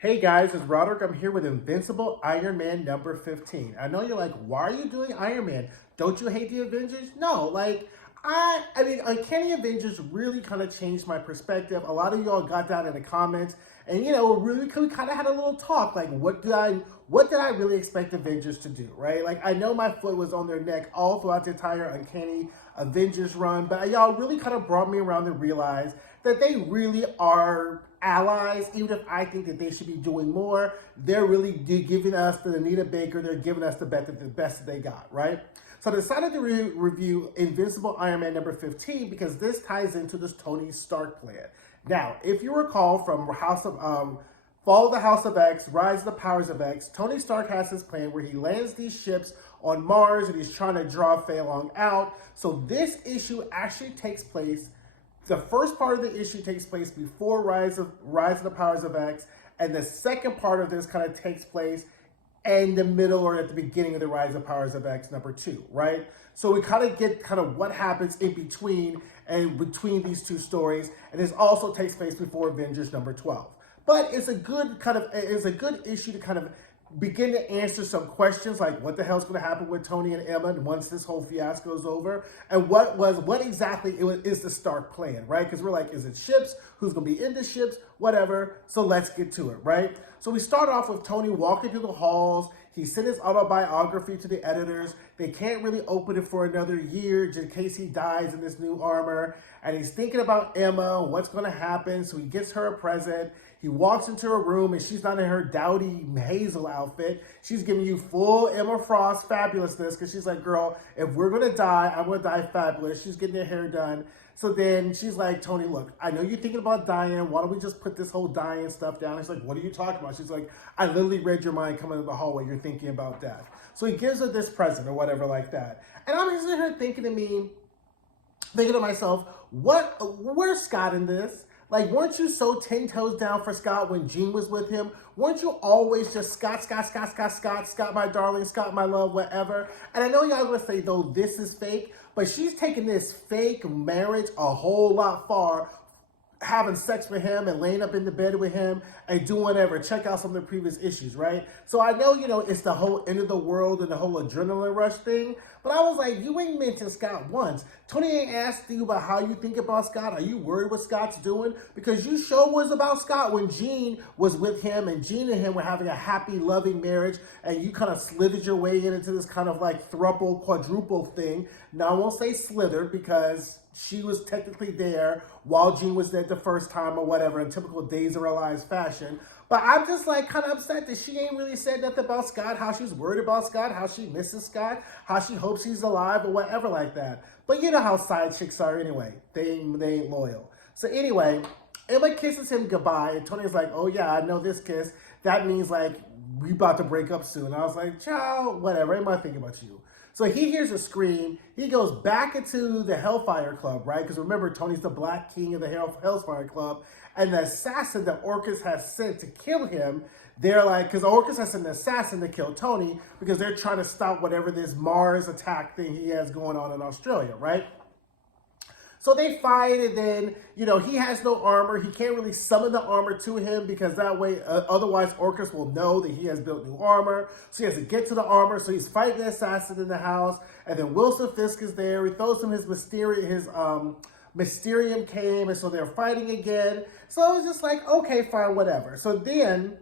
Hey guys, it's Roderick. I'm here with Invincible Iron Man number 15. I know you're like, why are you doing Iron Man? Don't you hate the Avengers? No, I mean, Uncanny Avengers really kind of changed my perspective. A lot of y'all got that in the comments, and really we kind of had a little talk. Like, what did I really expect Avengers to do? Right? Like, I know my foot was on their neck all throughout the entire Uncanny Avengers run, but y'all really kind of brought me around to realize that they really are allies. Even if I think that they should be doing more, they're really giving us the Anita Baker. They're giving us the best that they got, right? So I decided to review Invincible Iron Man number 15 because this ties into this Tony Stark plan. Now, if you recall from Fall of the House of X, Rise of the Powers of X, Tony Stark has his plan where he lands these ships on Mars and he's trying to draw Feilong out. So this issue actually takes place, the first part of the issue takes place before Rise of the Powers of X, and the second part of this kind of takes place in the middle or at the beginning of the Rise of Powers of X number 2, right? So we kind of get kind of what happens in between and between these two stories, and this also takes place before Avengers number 12. But it's a good issue to kind of begin to answer some questions like what the hell's going to happen with Tony and Emma once this whole fiasco is over, and what exactly is the Stark plan, right? Because we're like, is it ships? Who's going to be in the ships? Whatever. So let's get to it, right? So we start off with Tony walking through the halls. He sent his autobiography to the editors. They can't really open it for another year just in case he dies in this new armor. And he's thinking about Emma, what's going to happen. So he gets her a present. He walks into her room and she's not in her dowdy Hazel outfit. She's giving you full Emma Frost fabulousness because she's like, girl, if we're going to die, I'm going to die fabulous. She's getting her hair done. So then she's like, Tony, look, I know you're thinking about dying. Why don't we just put this whole dying stuff down? He's like, what are you talking about? She's like, I literally read your mind coming in the hallway. You're thinking about death. So he gives her this present or whatever like that. And I'm just sitting here thinking to myself, where's Scott in this? Like, weren't you so 10 toes down for Scott when Jean was with him? Weren't you always just Scott, my darling, Scott, my love, whatever? And I know y'all gonna say, though, this is fake, but she's taking this fake marriage a whole lot far, having sex with him and laying up in the bed with him and doing whatever. Check out some of the previous issues, right? So I know, it's the whole end of the world and the whole adrenaline rush thing, but I was like, you ain't mentioned Scott once. Tony ain't asked you about how you think about Scott. Are you worried what Scott's doing? Because you sure was about Scott when Jean was with him and Jean and him were having a happy, loving marriage, and you kind of slithered your way into this kind of like thruple, quadruple thing. Now, I won't say slithered because she was technically there while Jean was there the first time or whatever in typical Days of Our Lives fashion. But I'm just like kind of upset that she ain't really said nothing about Scott, how she's worried about Scott, how she misses Scott, how she hopes he's alive or whatever like that. But you know how side chicks are anyway. They ain't loyal. So anyway, Emma kisses him goodbye and Tony's like, oh yeah, I know this kiss. That means like we about to break up soon. I was like, child, whatever. Ain't my thinking about you. So he hears a scream. He goes back into the Hellfire Club, right? Because remember, Tony's the Black King of the Hellfire Club. And the assassin that Orchis has sent to kill him, they're like, because Orchis has sent an assassin to kill Tony because they're trying to stop whatever this Mars attack thing he has going on in Australia, right? So they fight, and then, he has no armor. He can't really summon the armor to him because that way, otherwise Orchis will know that he has built new armor. So he has to get to the armor. So he's fighting the assassin in the house. And then Wilson Fisk is there. He throws him his Mysterium came, and so they're fighting again. So I was just like, okay, fine, whatever. So then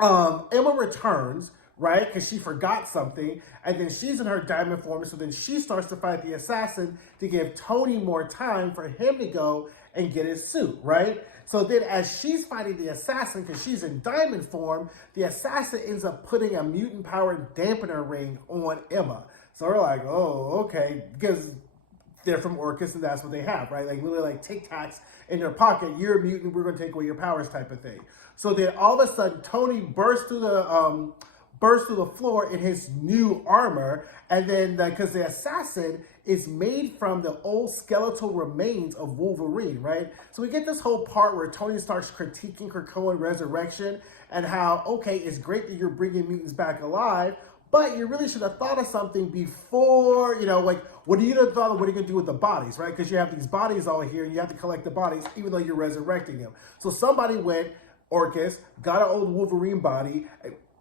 Emma returns, right? Because she forgot something, and then she's in her diamond form, so then she starts to fight the assassin to give Tony more time for him to go and get his suit, right? So then as she's fighting the assassin, because she's in diamond form, the assassin ends up putting a mutant-powered dampener ring on Emma. So we're like, oh, okay, because they're from Orchis, and that's what they have, right? Like literally like Tic Tacs in their pocket. You're a mutant, we're going to take away your powers type of thing. So then all of a sudden, Tony bursts through the floor in his new armor, and then because the assassin is made from the old skeletal remains of Wolverine, right? So we get this whole part where Tony starts critiquing Krakoan resurrection and how, okay, it's great that you're bringing mutants back alive, but you really should have thought of something before, like, what are you going to do with the bodies, right? Because you have these bodies all here, and you have to collect the bodies, even though you're resurrecting them. So somebody went, Orchis, got an old Wolverine body,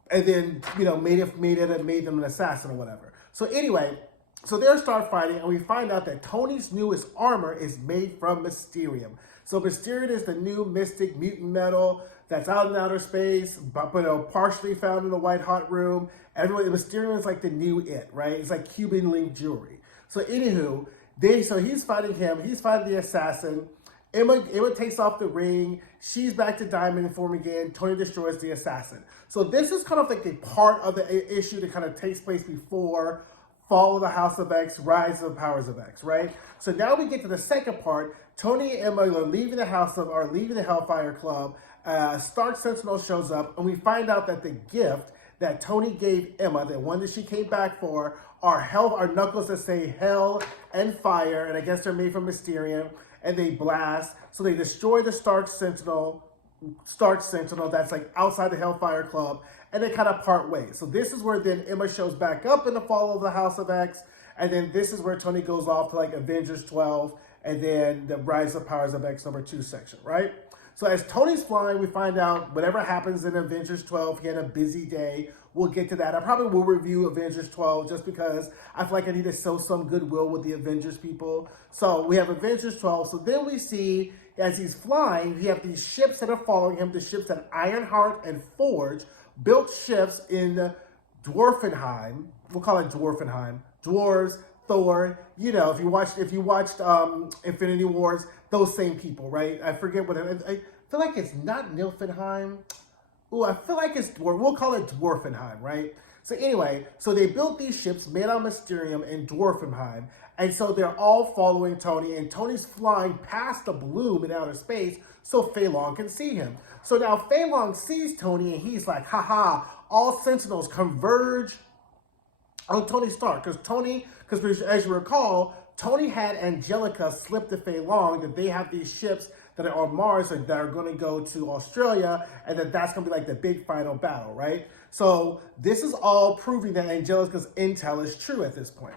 and then made them an assassin or whatever. So anyway, so they start fighting, and we find out that Tony's newest armor is made from Mysterium. So Mysterium is the new mystic mutant metal that's out in outer space, but partially found in the White Hot Room. Mysterium is like the new it, right? It's like Cuban link jewelry. So anywho, so he's fighting him. He's fighting the assassin. Emma takes off the ring. She's back to diamond form again. Tony destroys the assassin. So this is kind of like a part of the issue that kind of takes place before Fall of the House of X, Rise of the Powers of X, right? So now we get to the second part. Tony and Emma are leaving the Hellfire Club. Stark Sentinel shows up, and we find out that the gift that Tony gave Emma, the one that she came back for, are knuckles that say hell and fire, and I guess they're made from Mysterium, and they blast. So they destroy the Stark Sentinel that's like outside the Hellfire Club, and they kind of part ways. So this is where then Emma shows back up in the Fall of the House of X, and then this is where Tony goes off to like Avengers 12, and then the Rise of Powers of X #2 section, right? So as Tony's flying, we find out whatever happens in Avengers 12, he had a busy day. We'll get to that. I probably will review Avengers 12 just because I feel like I need to show some goodwill with the Avengers people. So we have Avengers 12. So then we see, as he's flying, we have these ships that are following him, the ships that Ironheart and Forge built ships in Dwarfenheim. We'll call it Dwarfenheim. Dwarves, Thor, if you watched Infinity Wars, those same people, right? I forget what I feel like it's not Nilfenheim. Ooh, I feel like we'll call it Dwarfenheim, right? So anyway, so they built these ships made out of Mysterium in Dwarfenheim, and so they're all following Tony, and Tony's flying past the bloom in outer space so Feilong can see him. So now Feilong sees Tony, and he's like, haha, all Sentinels converge on Tony Stark, because as you recall, Tony had Angelica slip to Feilong that they have these ships that are on Mars that are going to go to Australia, and that's going to be like the big final battle, right? So this is all proving that Angelica's intel is true at this point.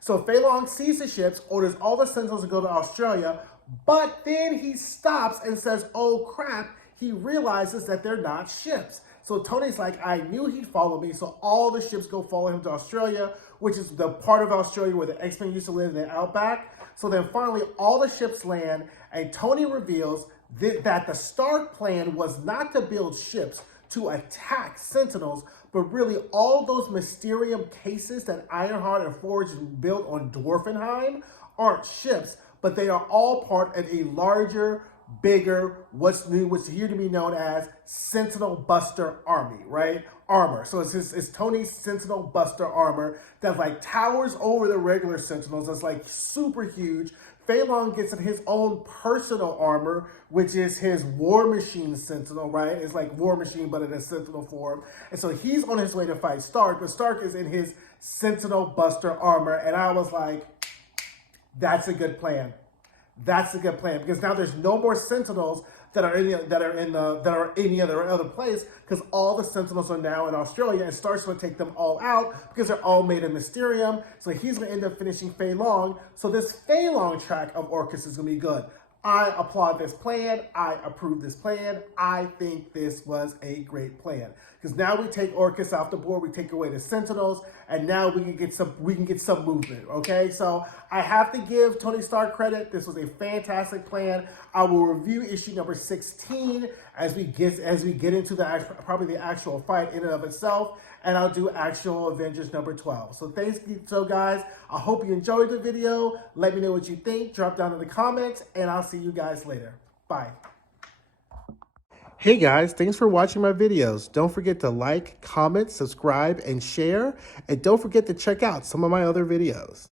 So Feilong sees the ships, orders all the Sentinels to go to Australia, but then he stops and says, oh crap, he realizes that they're not ships. So Tony's like, I knew he'd follow me, so all the ships go follow him to Australia, which is the part of Australia where the X-Men used to live in the outback. So then finally all the ships land, and Tony reveals that the Stark plan was not to build ships to attack Sentinels, but really all those Mysterium cases that Ironheart and Forge built on Dwarfenheim aren't ships, but they are all part of a larger, bigger, what's here to be known as Sentinel Buster Army, right? Armor. So it's Tony's Sentinel Buster armor that like towers over the regular Sentinels. It's like super huge. Feilong gets his own personal armor, which is his War Machine Sentinel, right? It's like War Machine, but in a Sentinel form. And so he's on his way to fight Stark, but Stark is in his Sentinel Buster armor. And I was like, that's a good plan. That's a good plan, because now there's no more Sentinels that are in any other place, because all the Sentinels are now in Australia, and Stark's going to take them all out because they're all made of Mysterium. So he's going to end up finishing Feilong. So this Feilong track of Orchis is going to be good. I applaud this plan. I approve this plan. I think this was a great plan, because now we take Orchis off the board, we take away the Sentinels, and now we can get some movement. Okay, so I have to give Tony Stark credit. This was a fantastic plan. I will review issue number 16 as we get into probably the actual fight in and of itself, and I'll do actual Avengers number 12. So thanks, guys. I hope you enjoyed the video. Let me know what you think. Drop down in the comments, and I'll see you guys later. Bye. Hey guys, thanks for watching my videos. Don't forget to like, comment, subscribe, and share. And don't forget to check out some of my other videos.